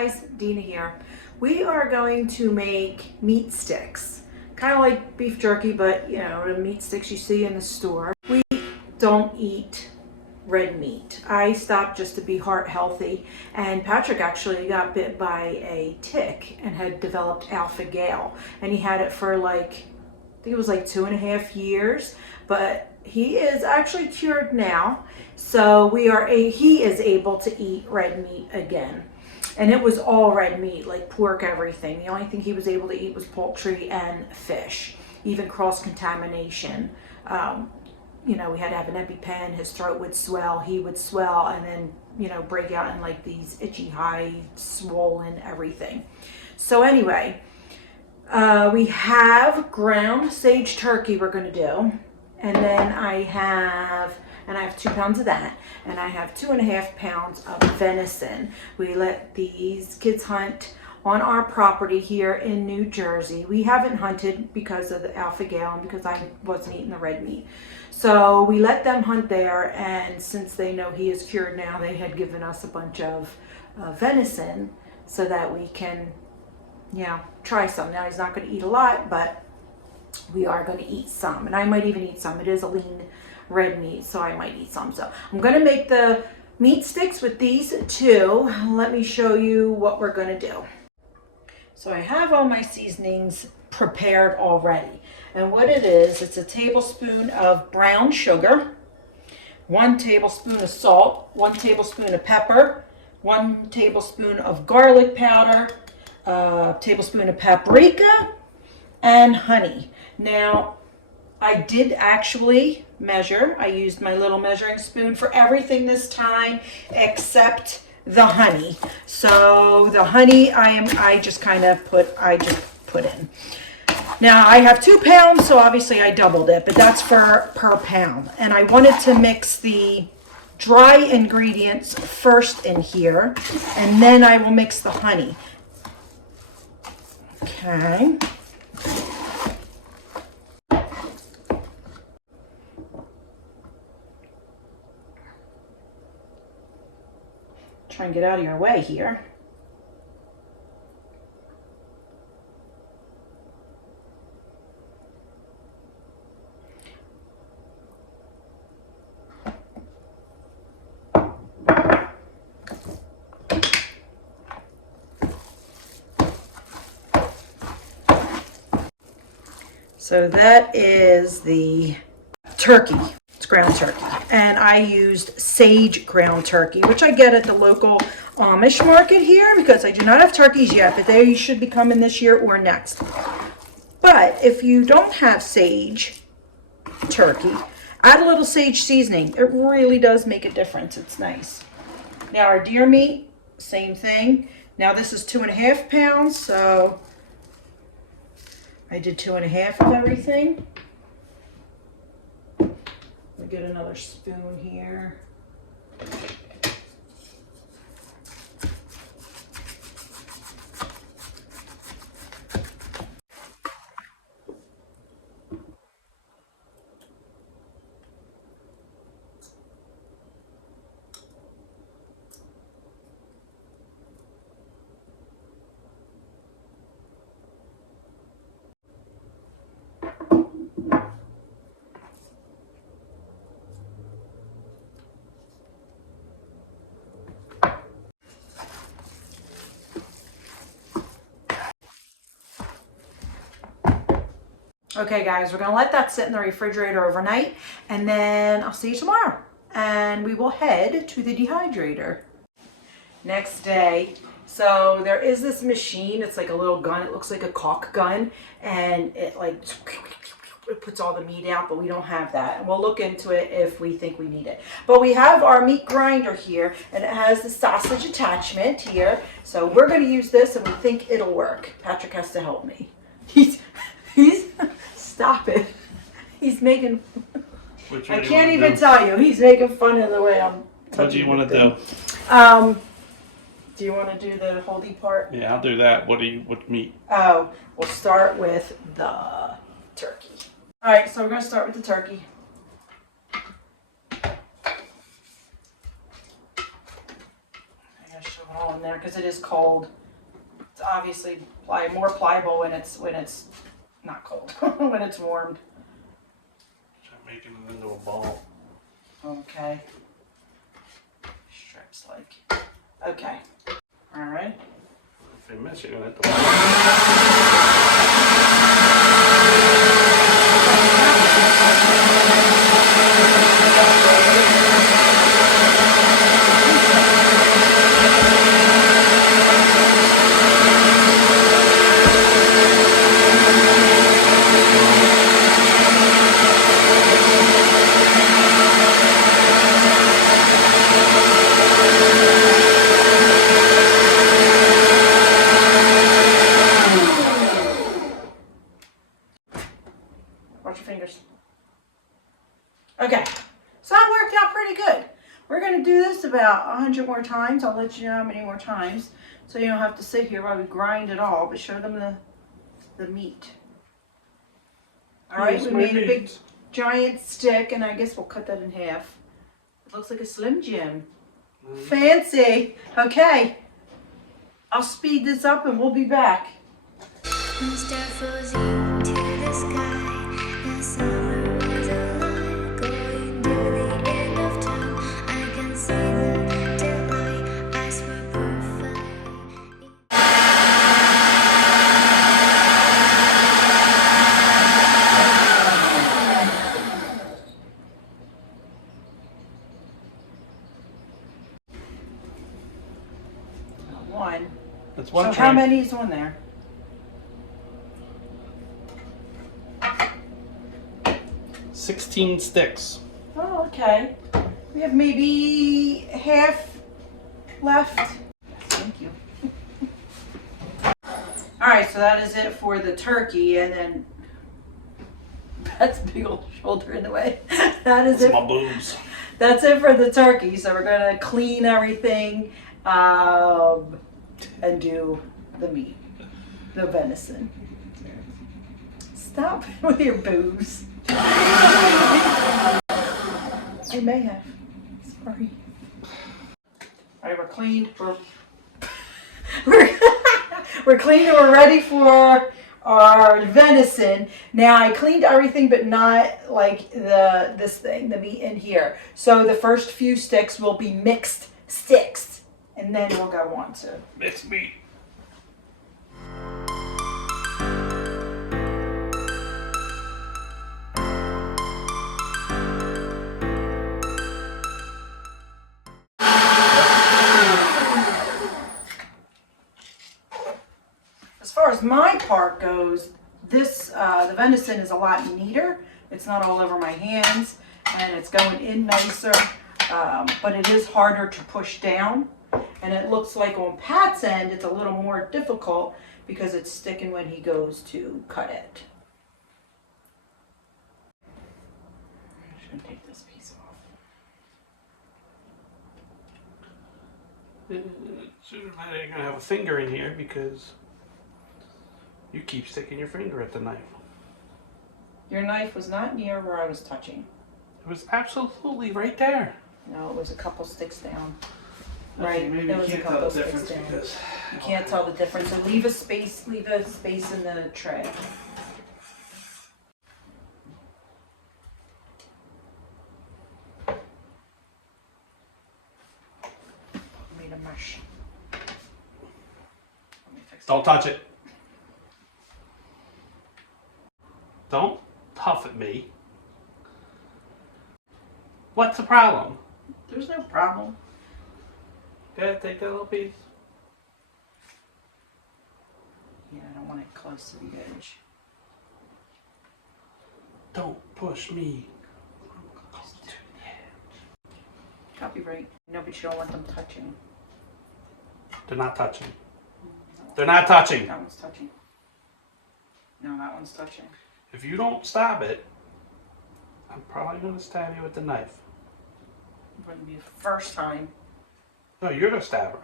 guys, Dina here. We are going to make meat sticks. Kind of like beef jerky, but you know, the meat sticks you see in the store. We don't eat red meat. I stopped just to be heart healthy, and Patrick actually got bit by a tick and had developed alpha-gal, and he had it for like, I think it was like 2.5 years, but he is actually cured now. So he is able to eat red meat again. And it was all red meat, like pork, everything. The only thing he was able to eat was poultry and fish, even cross-contamination. You know, we had to have an EpiPen, his throat would swell, he would swell, and then, you know, break out in like these itchy, high, swollen, everything. So anyway, we have ground sage turkey we're going to do. And then I have 2 pounds of that, and I have 2.5 pounds of venison. We let these kids hunt on our property here in New Jersey. We haven't hunted because of the alpha-gal and because I wasn't eating the red meat. So we let them hunt there, and since they know he is cured now, they had given us a bunch of venison so that we can, you know, try some. Now he's not going to eat a lot, but we are going to eat some, and I might even eat some. It is a lean red meat, so I might eat some. So I'm going to make the meat sticks with these two. Let me show you what we're going to do. So I have all my seasonings prepared already, and what it is, it's a tablespoon of brown sugar, 1 tablespoon of salt, 1 tablespoon of pepper, 1 tablespoon of garlic powder, a tablespoon of paprika, and honey. Now, I did actually measure. I used my little measuring spoon for everything this time except the honey. So the honey I just put in. Now I have 2 pounds, so obviously I doubled it, but that's per pound. And I wanted to mix the dry ingredients first in here, and then I will mix the honey. Okay. Try and get out of your way here. So that is the turkey. It's ground turkey. And I used sage ground turkey, which I get at the local Amish market here, because I do not have turkeys yet, but they should be coming this year or next. But if you don't have sage turkey, add a little sage seasoning. It really does make a difference. It's nice. Now our deer meat, same thing. Now this is 2.5 pounds, so I did 2.5 of everything. Let me get another spoon here. Okay guys, we're gonna let that sit in the refrigerator overnight, and then I'll see you tomorrow. And we will head to the dehydrator. Next day, so there is this machine, it's like a little gun, it looks like a caulk gun, and it puts all the meat out, but we don't have that. And we'll look into it if we think we need it. But we have our meat grinder here, and it has the sausage attachment here. So we're gonna use this, and we think it'll work. Patrick has to help me. He's stop it. He's making, I can't even tell you. He's making fun of the way I'm touching. What do you want to do? Do you want to do the holdy part? Yeah, I'll do that. What meat? Oh, we'll start with the turkey. All right, so we're going to start with the turkey. I gotta show it all in there because it is cold. It's obviously more pliable when it's not cold, when it's warmed. Start making it into a ball. Okay. Strips like. Okay. All right. If you miss, you're gonna hit the Watch your fingers. Okay, so that worked out pretty good. We're gonna do this about 100 more times. I'll let you know how many more times, so you don't have to sit here while we grind it all, but show them the meat. All right, Yes, we my made a big meat. giant stick, and I guess we'll cut that in half. It looks like a Slim Jim. Fancy. Okay, I'll speed this up and we'll be back. Star frozen to the sky. The summer was alive, going to the end of time. I can see the daylight. Eyes were perfect. One. That's one So tray. how many is on there? 16 sticks. Oh, okay. We have maybe half left. Thank you. All right, so that is it for the turkey, and then that's a big old shoulder in the way. That is That's it. my boobs. That's it for the turkey. So we're gonna clean everything and do the meat, the venison. Stop with your boobs. I may have. Sorry. All right, we're cleaned. We're cleaned and we're ready for our venison. Now I cleaned everything, but not like the meat in here. So the first few sticks will be mixed sticks, and then we'll go on to Mixed meat. As far as my part goes, the venison is a lot neater. It's not all over my hands, and it's going in nicer, but it is harder to push down. And it looks like on Pat's end, it's a little more difficult because it's sticking when he goes to cut it. I'm just gonna take this piece off. Sooner or later, you're gonna have a finger in here because you keep sticking your finger at the knife. Your knife was not near where I was touching. It was absolutely right there. No, it was a couple sticks down. Okay, Right, maybe there you was a can't tell couple the sticks difference down. because You can't tell the difference, so leave a space in the tray. Made a mush. Let me fix don't touch it. Don't huff at me. What's the problem? There's no problem. Go ahead, take that little piece. Yeah, I don't want it close to the edge. Don't push me. Copyright. No, but you don't want them touching. They're not touching. They're not touching. That one's touching. No, that one's touching. If you don't stop it, I'm probably going to stab you with the knife. It wouldn't be the first time. No, you're the stabber.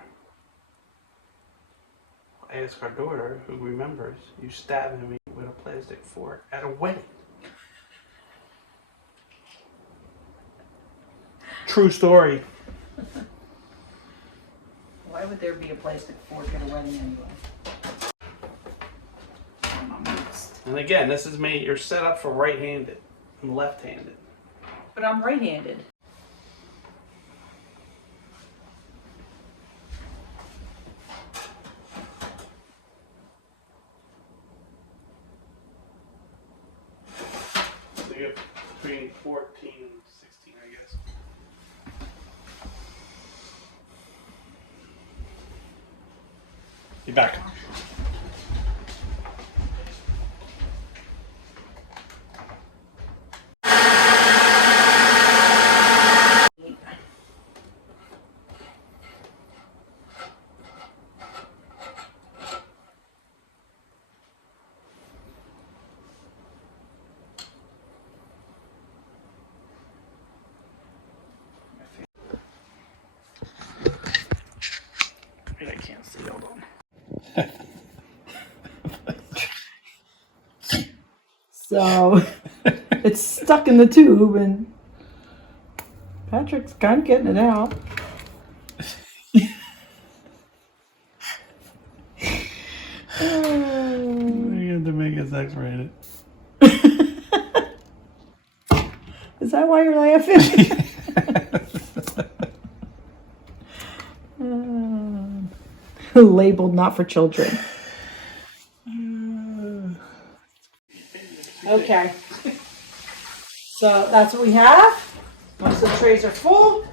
Ask our daughter, who remembers you stabbing me with a plastic fork at a wedding. True story. Why would there be a plastic fork at a wedding anyway? And again, this is made, you're set up for right-handed and left-handed. But I'm right-handed. So you have between 14 and 16, I guess. Be back. I can't see, hold on. So it's stuck in the tube and Patrick's kind of getting it out. You have to make us X-rated. Is that why you're laughing? Labeled not for children. Okay. So that's what we have. Once the trays are full,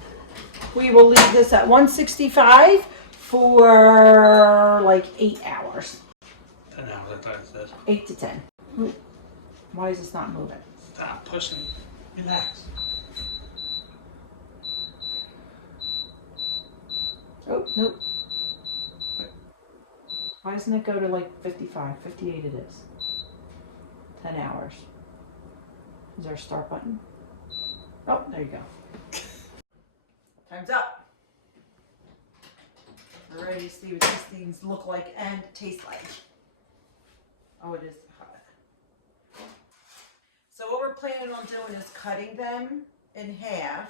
we will leave this at 165 for like 8 hours. 10 hours, I thought it said. 8 to 10. Why is this not moving? Stop pushing. Relax. Oh, nope. Why doesn't it go to like 55? 58 it is. 10 hours. Is there a start button? Oh, there you go. Time's up. We're ready to see what these things look like and taste like. Oh, it is hot. So what we're planning on doing is cutting them in half.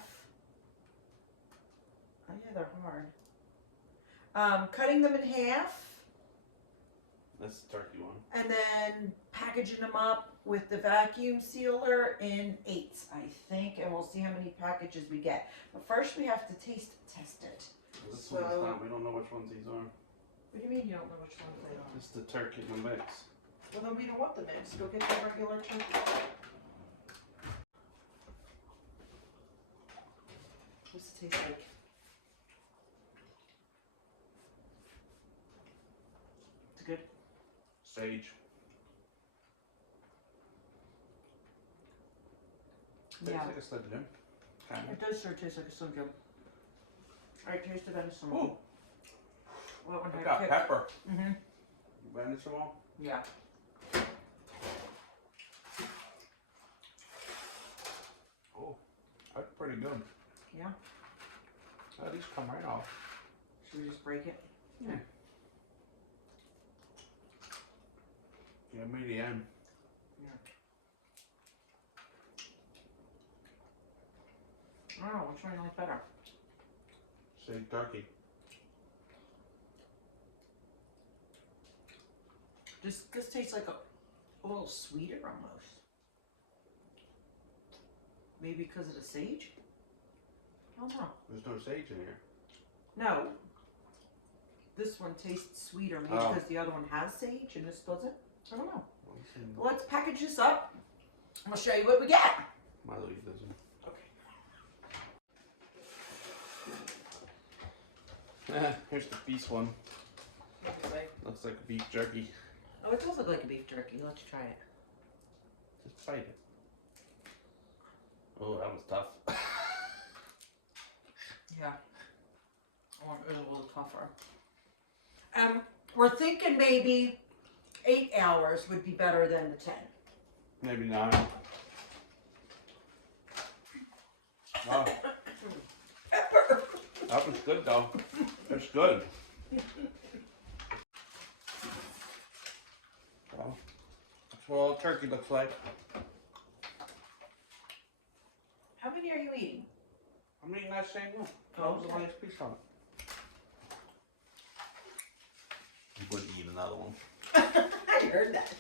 Oh yeah, they're hard. Cutting them in half. That's the turkey one. And then packaging them up with the vacuum sealer in 8s, I think, and we'll see how many packages we get. But first we have to taste test it. This one's not, we don't know which ones these are. What do you mean you don't know which ones they are? It's the turkey in the mix. Well, then we don't want the mix. Go get the regular turkey. What's it taste like? It's good. Sage. Tastes Yeah. like a Slim Jim. Kind It does sure taste like a Slim Jim. Alright, taste the venison. Ooh, Well, that one I had got kick. pepper. Mm-hmm. Venison one. Yeah. Oh, that's pretty good. Yeah. Oh, these come right off. Should we just break it? Yeah. Yeah, medium. Oh, which one do you like better? Say turkey. This tastes like a little sweeter almost. Maybe because of the sage? I don't know. There's no sage in here. No. This one tastes sweeter maybe Oh. because the other one has sage and this doesn't. I don't know. Well, this one- Let's package this up. I'll show you what we get. Milo eats this one. Okay. Here's the beef one. Looks like beef jerky. Oh, it does look like a beef jerky. Let's try it. Just bite it. Oh, that was tough. Yeah. Oh, it was a little tougher. We're thinking maybe 8 hours would be better than the 10. Maybe 9. Wow. Pepper. That was good though. That's good. Well, that's what all turkey looks like. How many are you eating? I'm eating that same one. Oh, That was the okay. last piece on it. another one. I heard that.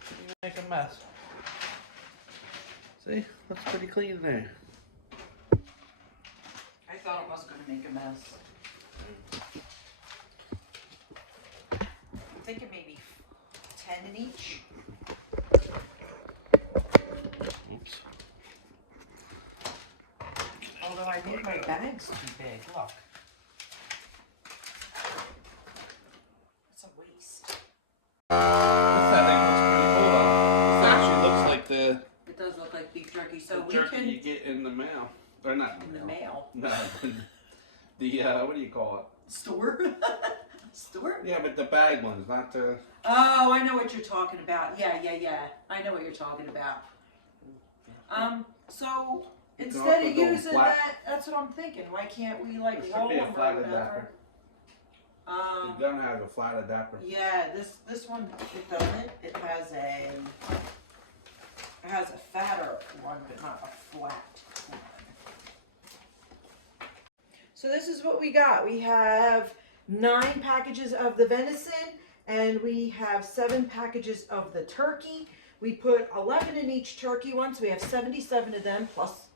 You make a mess. See, that's pretty clean there. I thought it was going to make a mess. I'm thinking maybe 10 in each. Oops. Although I made my bags too big. Look. It's a waste. This I think looks pretty cool though. This actually looks like the It does look like beef jerky, so we jerky can... you get in the mail. Or not In the mail. No, the what do you call it? Store? Store? Yeah, but the bag ones, not the. Oh, I know what you're talking about. Yeah. I know what you're talking about. So instead of using that, that's what I'm thinking. Why can't we like There should roll be a them or flat whatever? adapter. It doesn't have a flat adapter. Yeah, this one it doesn't. It has a fatter one, but not a flat one. So this is what we got. We have 9 packages of the venison, and we have 7 packages of the turkey. We put 11 in each turkey one, so we have 77 of them, plus,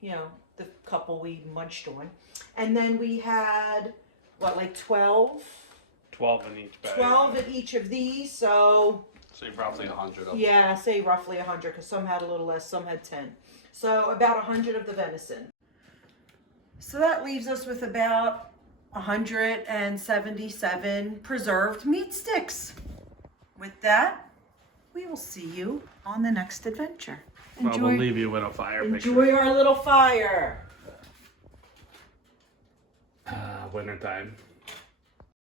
you know, the couple we munched on. And then we had, what, like 12? 12 in each bag. 12 in each of these, so... So roughly 100 of them. Yeah, say roughly 100, because some had a little less, some had 10. So about 100 of the venison. So that leaves us with about 177 preserved meat sticks. With that, we will see you on the next adventure. Well, we'll leave you with a fire picture. Enjoy our little fire. Wintertime.